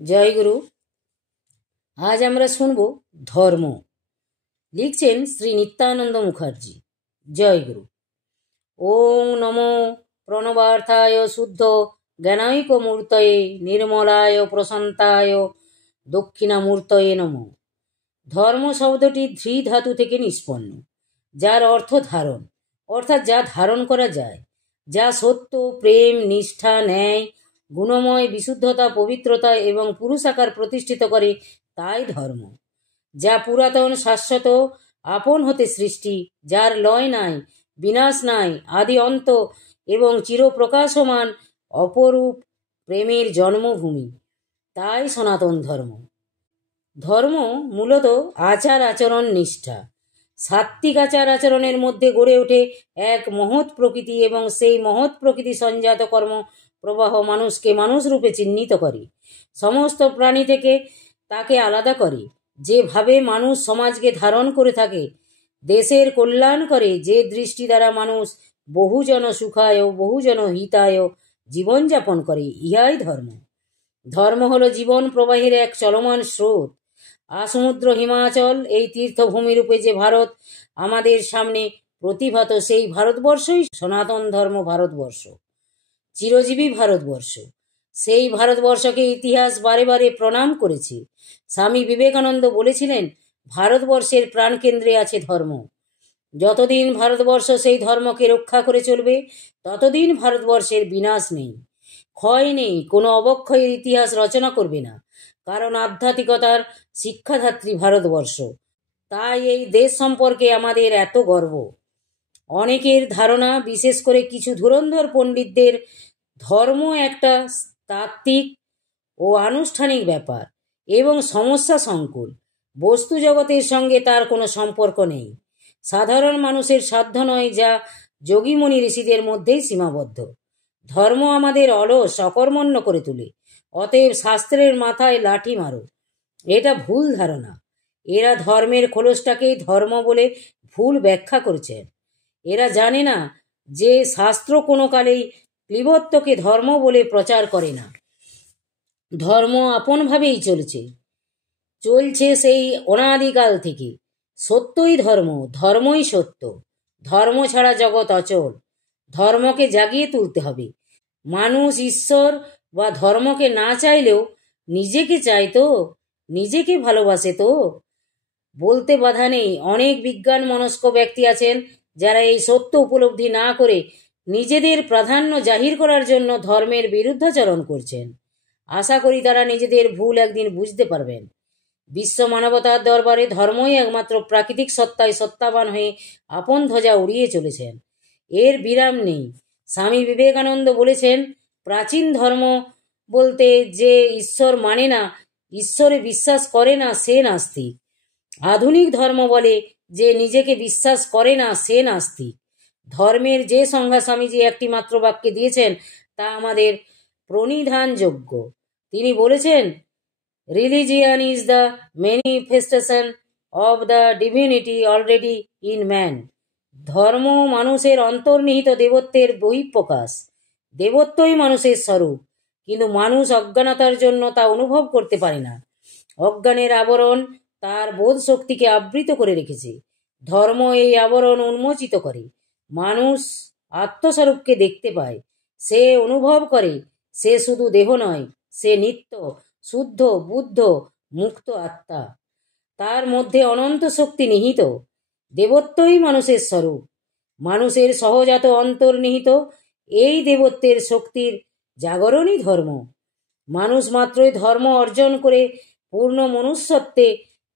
জয় গুরু। আজ আমরা শুনব ধর্ম। লিখছেন শ্রী নিত্যানন্দ মুখার্জি। জয় গুরু। ওং নমো প্রণবার্থায় শুদ্ধ জ্ঞানাইক মূর্তয়ে নির্মলায় প্রশান্তায় দক্ষিণামূর্তয়ে নমঃ। ধর্ম শব্দটি ধৃ ধাতু থেকে নিষ্পন্ন, যার অর্থ ধারণ, অর্থাৎ যা ধারণ করা যায়, যা সত্য, প্রেম, নিষ্ঠা, ন্যায়, গুণময়, বিশুদ্ধতা, পবিত্রতা এবং পুরুষাকার প্রতিষ্ঠিত করে, তাই ধর্ম। যা পুরাতন, শাশ্বত, আপন হতে সৃষ্টি, যার লয় নাই, বিনাশ নাই, আদি অন্ত এবং চিরপ্রকাশমান অপরূপ প্রেমের জন্মভূমি, তাই সনাতন ধর্ম। ধর্ম মূলত আচার আচরণ নিষ্ঠা। সাত্ত্বিক আচার আচরণের মধ্যে গড়ে ওঠে এক মহৎ প্রকৃতি এবং সেই মহৎ প্রকৃতি সঞ্জাত কর্ম প্রবাহ মানুষকে মানুষ রূপে চিহ্নিত করে, সমস্ত প্রাণী থেকে তাকে আলাদা করে, যেভাবে মানুষ সমাজকে ধারণ করে থাকে, দেশের কল্যাণ করে, যে দৃষ্টি দ্বারা মানুষ বহুজন সুখায় বহুজন হিতায় জীবনযাপন করে, ইহাই ধর্ম। ধর্ম হলো জীবন প্রবাহের এক চলমান স্রোত। আসমুদ্র হিমাচল এই তীর্থভূমিরূপে যে ভারত আমাদের সামনে প্রতিভাত, সেই ভারতবর্ষই সনাতন ধর্ম ভারতবর্ষ, চিরজীবী ভারতবর্ষ। সেই ভারতবর্ষকে ইতিহাস বারে বারে প্রণাম করেছে। স্বামী বিবেকানন্দ বলেছিলেন, ভারতবর্ষের প্রাণকেন্দ্রে আছে ধর্ম। যতদিন ভারতবর্ষ সেই ধর্মকে রক্ষা করে চলবে, ততদিন ভারতবর্ষের বিনাশ নেই, ক্ষয় নেই, কোনো অবক্ষয়ের ইতিহাস রচনা করবে না, কারণ আধ্যাত্মিকতার শিক্ষাধাত্রী ভারতবর্ষ। তাই এই দেশ সম্পর্কে আমাদের এত গর্ব। অনেকের ধারণা, বিশেষ করে কিছু ধুরন্ধর পণ্ডিতদের, ধর্ম একটা তাত্ত্বিক ও আনুষ্ঠানিক ব্যাপার এবং সমস্যা সংকুল। বস্তু জগতের সঙ্গে তার কোনো সম্পর্ক নেই। সাধারণ মানুষের সাধ্য নয়, যা যোগীমণি ঋষিদের মধ্যেই সীমাবদ্ধ। ধর্ম আমাদের অলস, অকর্মণ্য করে তোলে। অতএব শাস্ত্রের মাথায় লাঠি মারো, এটা ভুল ধারণা। এরা ধর্মের খোলসটাকেই ধর্ম বলে ভুল ব্যাখ্যা করেছেন। এরা জানে না যে শাস্ত্র কোনো কালেই ক্লীবত্বকে ধর্ম বলে প্রচার করে না। ধর্ম আপনভাবেই চলছে সেই অনাদিকাল থেকে। সত্যই ধর্ম, ধর্মই সত্য। ধর্ম ছাড়া জগৎ অচল। ধর্মকে জাগিয়ে তুলতে হবে। মানুষ ঈশ্বর বা ধর্মকে না চাইলেও নিজেকে চায় তো, নিজেকে ভালোবাসে তো। বলতে বাধা নেই, অনেক বিজ্ঞান মনস্ক ব্যক্তি আছেন যারা এই সত্য উপলব্ধি না করে নিজেদের প্রাধান্য জাহির করার জন্য ধর্মের বিরুদ্ধাচরণ করছেন। আশা করি তারা নিজেদের ভুল একদিন বুঝতে পারবেন। বিশ্ব মানবতার দরবারে ধর্মই একমাত্র প্রাকৃতিক সত্তায় সত্তাবান হয়ে আপন ধ্বজা উড়িয়ে চলেছেন। এর বিরাম নেই। স্বামী বিবেকানন্দ বলেছেন, প্রাচীন ধর্ম বলতে যে ঈশ্বর মানে না, ঈশ্বরে বিশ্বাস করে না, সে নাস্তিক। আধুনিক ধর্ম বলে যে নিজেকে বিশ্বাস করে না, সে নাস্তিক। ধর্মের যে সংজ্ঞা স্বামীজি একটি মাত্র বাক্যে দিয়েছেন, তা আমাদের প্রণিধানযোগ্য। তিনি বলেছেন, religion is the manifestation of the divinity already in man. ধর্ম মানুষের অন্তর্নিহিত দেবত্বের বহিঃপ্রকাশ। দেবত্বই মানুষের স্বরূপ, কিন্তু মানুষ অজ্ঞানতার জন্য তা অনুভব করতে পারে না। অজ্ঞানের আবরণ তার বোধ শক্তিকে আবৃত করে রেখেছে। ধর্ম এই আবরণ উন্মোচিত করে। মানুষ আত্মস্বরূপকে দেখতে পায়, সে অনুভব করে সে শুধু দেহ নয়, সে নিত্য, শুদ্ধ, বুদ্ধ, মুক্ত আত্মা। তার মধ্যে অনন্ত শক্তি নিহিত। দেবত্বই মানুষের স্বরূপ, মানুষের সহজাত অন্তর্নিহিত এই দেবত্বের শক্তির জাগরণই ধর্ম। মানুষ মাত্রই ধর্ম অর্জন করে পূর্ণ মনুষ্যত্বে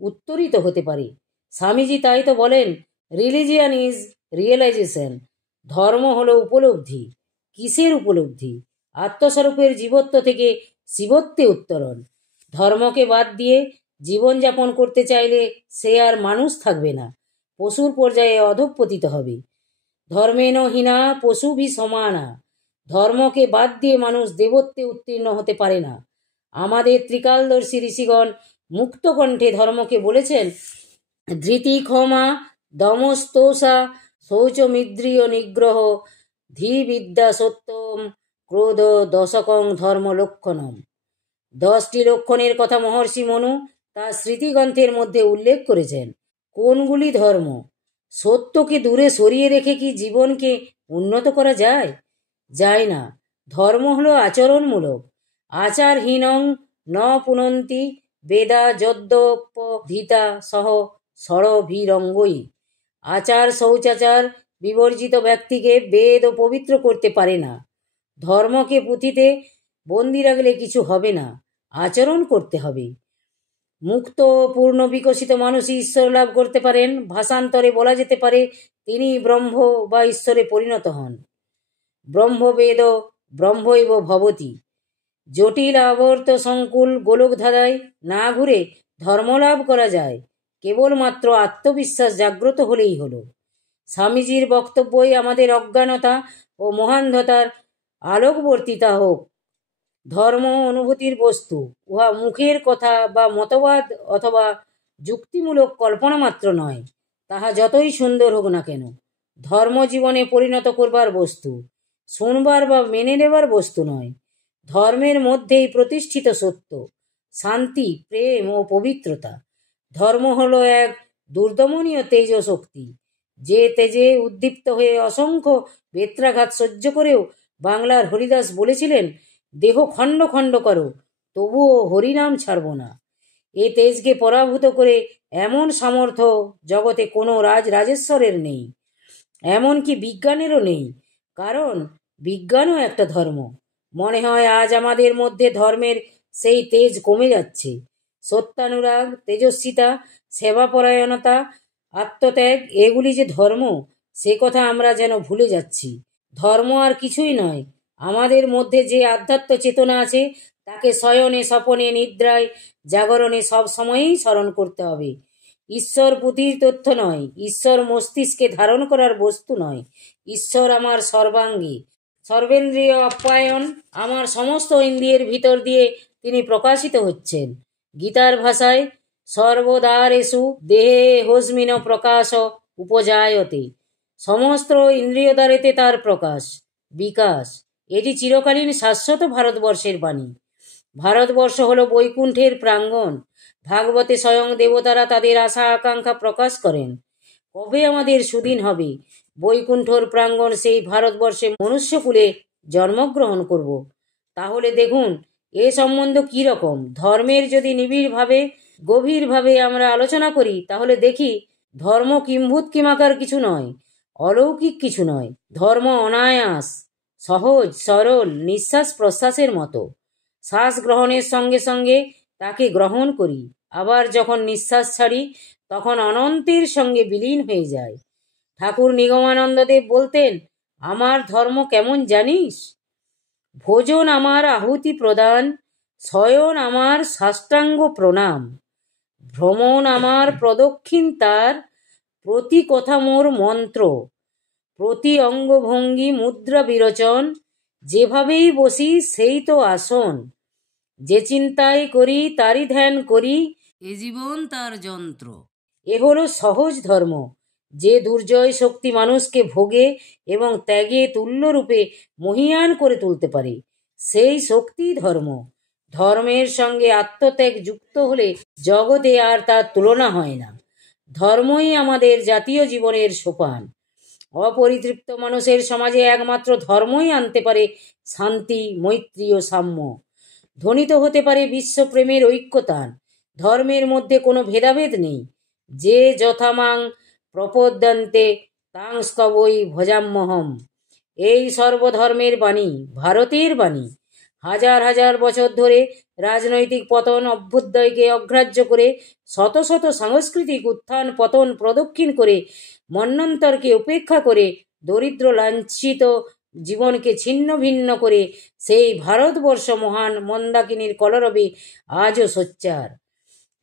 উত্তরিত হতে পারে। স্বামীজি তাই তো বলেন, রিলিজিয়ান ইজ রিয়েলাইজেশন। ধর্ম হলো উপলব্ধি। কিসের উপলব্ধি? আত্মস্বরূপের জীবত্ব থেকে শিবত্বে উত্তরণ। ধর্মকে বাদ দিয়ে জীবনযাপন করতে চাইলে সে আর মানুষ থাকবে না, পশুর পর্যায়ে অধঃপতিত হবে। ধর্মেণ হীনা পশুভি সমানা। ধর্মকে বাদ দিয়ে মানুষ দেবত্বে উত্তীর্ণ হতে পারে না। আমাদের ত্রিকালদর্শী ঋষিগণ মুক্ত কণ্ঠে ধর্মকে বলেছেন, ধৃতি, ক্ষমা, দমস্তোষা, শৌচমিন্দ্রিয় নিগ্রহ, ধী বিদ্যা, সত্যম, ক্রোধ, দশকং ধর্ম লক্ষণম। 10টি লক্ষণের কথা মহর্ষি মনু তার স্মৃতিগ্রন্থের মধ্যে উল্লেখ করেছেন। কোনগুলি ধর্ম? সত্যকে দূরে সরিয়ে রেখে কি জীবনকে উন্নত করা যায়? যায় না। ধর্ম হলো আচরণমূলক। আচারহীনং ন পুনন্তি বেদা যদ্যোপধীতা সহ ষড়ভিরঙ্গই। আচার শৌচাচার বিবর্জিত ব্যক্তিকে বেদ ও পবিত্র করতে পারে না। ধর্মকে পুঁথিতে বন্দি রাখলে কিছু হবে না, আচরণ করতে হবে। মুক্ত পূর্ণ বিকশিত মানুষই ঈশ্বর লাভ করতে পারেন। ভাষান্তরে বলা যেতে পারে তিনি ব্রহ্ম বা ঈশ্বরে পরিণত হন। ব্রহ্মবেদ ব্রহ্মৈব ভবতি। জটিল আবর্ত সংকুল গোলকধাঁধায় না ঘুরে ধর্মলাভ করা যায়, কেবলমাত্র আত্মবিশ্বাস জাগ্রত হলেই হলো। স্বামীজির বক্তব্যই আমাদের অজ্ঞানতা ও মহান্ধতার আলোকবর্তিতা হোক। ধর্ম অনুভূতির বস্তু, উহা মুখের কথা বা মতবাদ অথবা যুক্তিমূলক কল্পনা মাত্র নয়, তাহা যতই সুন্দর হোক না কেন। ধর্ম জীবনে পরিণত করবার বস্তু, শুনবার বা মেনে নেবার বস্তু নয়। ধর্মের মধ্যেই প্রতিষ্ঠিত সত্য, শান্তি, প্রেম ও পবিত্রতা। ধর্ম হলো এক দুর্দমনীয় তেজ ও শক্তি, যে তেজে উদ্দীপ্ত হয়ে অসংখ্য বেত্রাঘাত সহ্য করেও বাংলার হরিদাস বলেছিলেন, দেহ খণ্ড খণ্ড করো, তবুও হরিনাম ছাড়ব না। এ তেজকে পরাভূত করে এমন সামর্থ্য জগতে কোনো রাজেশ্বরের নেই, এমনকি বিজ্ঞানেরও নেই, কারণ বিজ্ঞানও একটা ধর্ম। মনে হয় আজ আমাদের মধ্যে ধর্মের সেই তেজ কমে যাচ্ছে। সত্যানুরাগ, তেজস্বিতা, সেবাপরায়ণতা, আত্মত্যাগ, এগুলি যে ধর্ম, সে কথা আমরা যেন ভুলে যাচ্ছি। ধর্ম আর কিছুই নয়, আমাদের মধ্যে যে আধ্যাত্ম চেতনা আছে তাকে শয়নে স্বপনে নিদ্রায় জাগরণে সব সময়ই স্মরণ করতে হবে। ঈশ্বর পুঁথির তথ্য নয়, ঈশ্বর মস্তিষ্কে ধারণ করার বস্তু নয়। ঈশ্বর আমার সর্বাঙ্গী, সর্বেন্দ্রিয় আপ্যায়ন, আমার সমস্ত ইন্দ্রিয়ের ভিতর দিয়ে তিনি প্রকাশিত হচ্ছেন। গীতার ভাষায় সর্বদারেষু দেহে হোস্মিন প্রকাশ উপজায়তে। সমস্ত ইন্দ্রিয় দ্বারেতে তার প্রকাশ, বিকাশ। এটি চিরকালীন শাশ্বত ভারতবর্ষের বাণী। ভারতবর্ষ হলো বৈকুণ্ঠের প্রাঙ্গণ। ভাগবতে স্বয়ং দেবতারা তাদের আশা আকাঙ্ক্ষা প্রকাশ করেন, কবে আমাদের সুদিন হবে, বৈকুণ্ঠর প্রাঙ্গণ সেই ভারতবর্ষে মনুষ্যকুলে জন্মগ্রহণ করব। তাহলে দেখুন এ সম্বন্ধ কি রকম। ধর্মের যদি নিবিড়ভাবে গভীরভাবে আমরা আলোচনা করি, তাহলে দেখি ধর্ম কিম্ভূত কিমাকার কিছু নয়, অলৌকিক কিছু নয়। ধর্ম অনায়াস, সহজ, সরল, নিঃশ্বাস প্রশ্বাসের মতো। শ্বাস গ্রহণের সঙ্গে সঙ্গে তাকে গ্রহণ করি, আবার যখন নিঃশ্বাস ছাড়ি তখন অনন্তের সঙ্গে বিলীন হয়ে যায়। ঠাকুর নিগমানন্দদেব বলতেন, আমার ধর্ম কেমন জানিস? ভোজন আমার আহুতি প্রদান, শয়ন আমার সাষ্টাঙ্গ প্রণাম, ভ্রমণ আমার প্রদক্ষিণ তার, প্রতি কথা মোর মন্ত্র, প্রতি অঙ্গভঙ্গি মুদ্রা বিরোচন, যেভাবেই বসি সেই তো আসন, যে চিন্তাই করি তারই ধ্যান করি, এ জীবন তার যন্ত্র। এ হলো সহজ ধর্ম, যে দুর্জয় শক্তি মানুষকে ভোগে এবং ত্যাগে তুল্যরূপে মহীয়ান করে তুলতে পারে, সেই শক্তি ধর্ম। ধর্মের সঙ্গে আত্মত্যাগ যুক্ত হলে জগতে আর তার তুলনা হয় না। ধর্মই আমাদের জাতীয় জীবনের সোপান। অপরিতৃপ্ত মানুষের সমাজে একমাত্র ধর্মই আনতে পারে শান্তি, মৈত্রী ও সাম্য। ধ্বনিত হতে পারে বিশ্বপ্রেমের ঐক্যতান। ধর্মের মধ্যে কোনো ভেদাভেদ নেই। যে যথামাং প্রপদ্যন্তে তাং স্তবৈ ভজাম্যহম। এই সর্বধর্মের বাণী, ভারতের বাণী। হাজার হাজার বছর ধরে রাজনৈতিক পতন অভ্যুদয়কে অগ্রাহ্য করে, শত শত সাংস্কৃতিক উত্থান পতন প্রদক্ষিণ করে, মন্বন্তরকে উপেক্ষা করে, দরিদ্র লাঞ্ছিত জীবনকে ছিন্ন ভিন্ন করে সেই ভারতবর্ষ মহান মন্দাকিনীর কলরবে আজও সোচ্চার।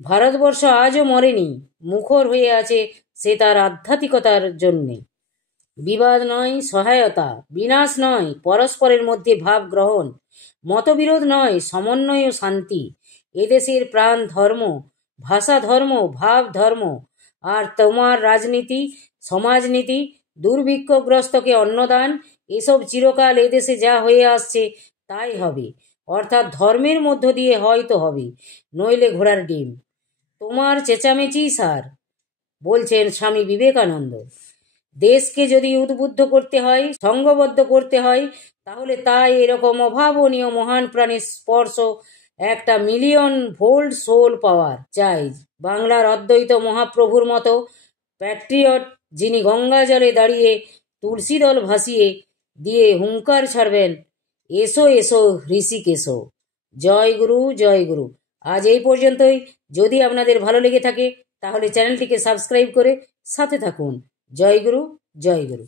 ভারতবর্ষ আজও মরেনি, মুখর হয়ে আছে সে তার আধ্যাত্মিকতার জন্যে। বিবাদ নয় সহায়তা, বিনাশ নয় পরস্পরের মধ্যে ভাব গ্রহণ, মতবিরোধ নয় সমন্বয় ও শান্তি। এদেশের প্রাণ ধর্ম, ভাষা ধর্ম, ভাব ধর্ম। আর তোমার রাজনীতি, সমাজনীতি, দুর্ভিক্ষগ্রস্তকে অন্নদান, এসব চিরকাল এদেশে যা হয়ে আসছে তাই হবে। অর্থাৎ ধর্মের মধ্য দিয়ে হয়তো হবে, নইলে ঘোড়ার ডিম। তোমার চেঁচামেচি সার, বলছেন স্বামী বিবেকানন্দ। দেশকে যদি উদ্বুদ্ধ করতে হয়, সংঘবদ্ধ করতে হয়, তাহলে তাই এরকম অভাবনীয় মহান প্রাণের স্পর্শ, একটা মিলিয়ন ভোল্ট সোল পাওয়ার চাই। বাংলার অদ্বৈত মহাপ্রভুর মতো প্যাট্রিয়ট, যিনি গঙ্গা জলে দাঁড়িয়ে তুলসী দল ভাসিয়ে দিয়ে হুঙ্কার ছাড়বেন, এসো এসো ঋষিকেশো। জয় গুরু, জয় গুরু। আজ এই পর্যন্তই। যদি আপনাদের ভালো লেগে থাকে তাহলে চ্যানেলটিকে সাবস্ক্রাইব করে সাথে থাকুন। জয় গুরু, জয় গুরু।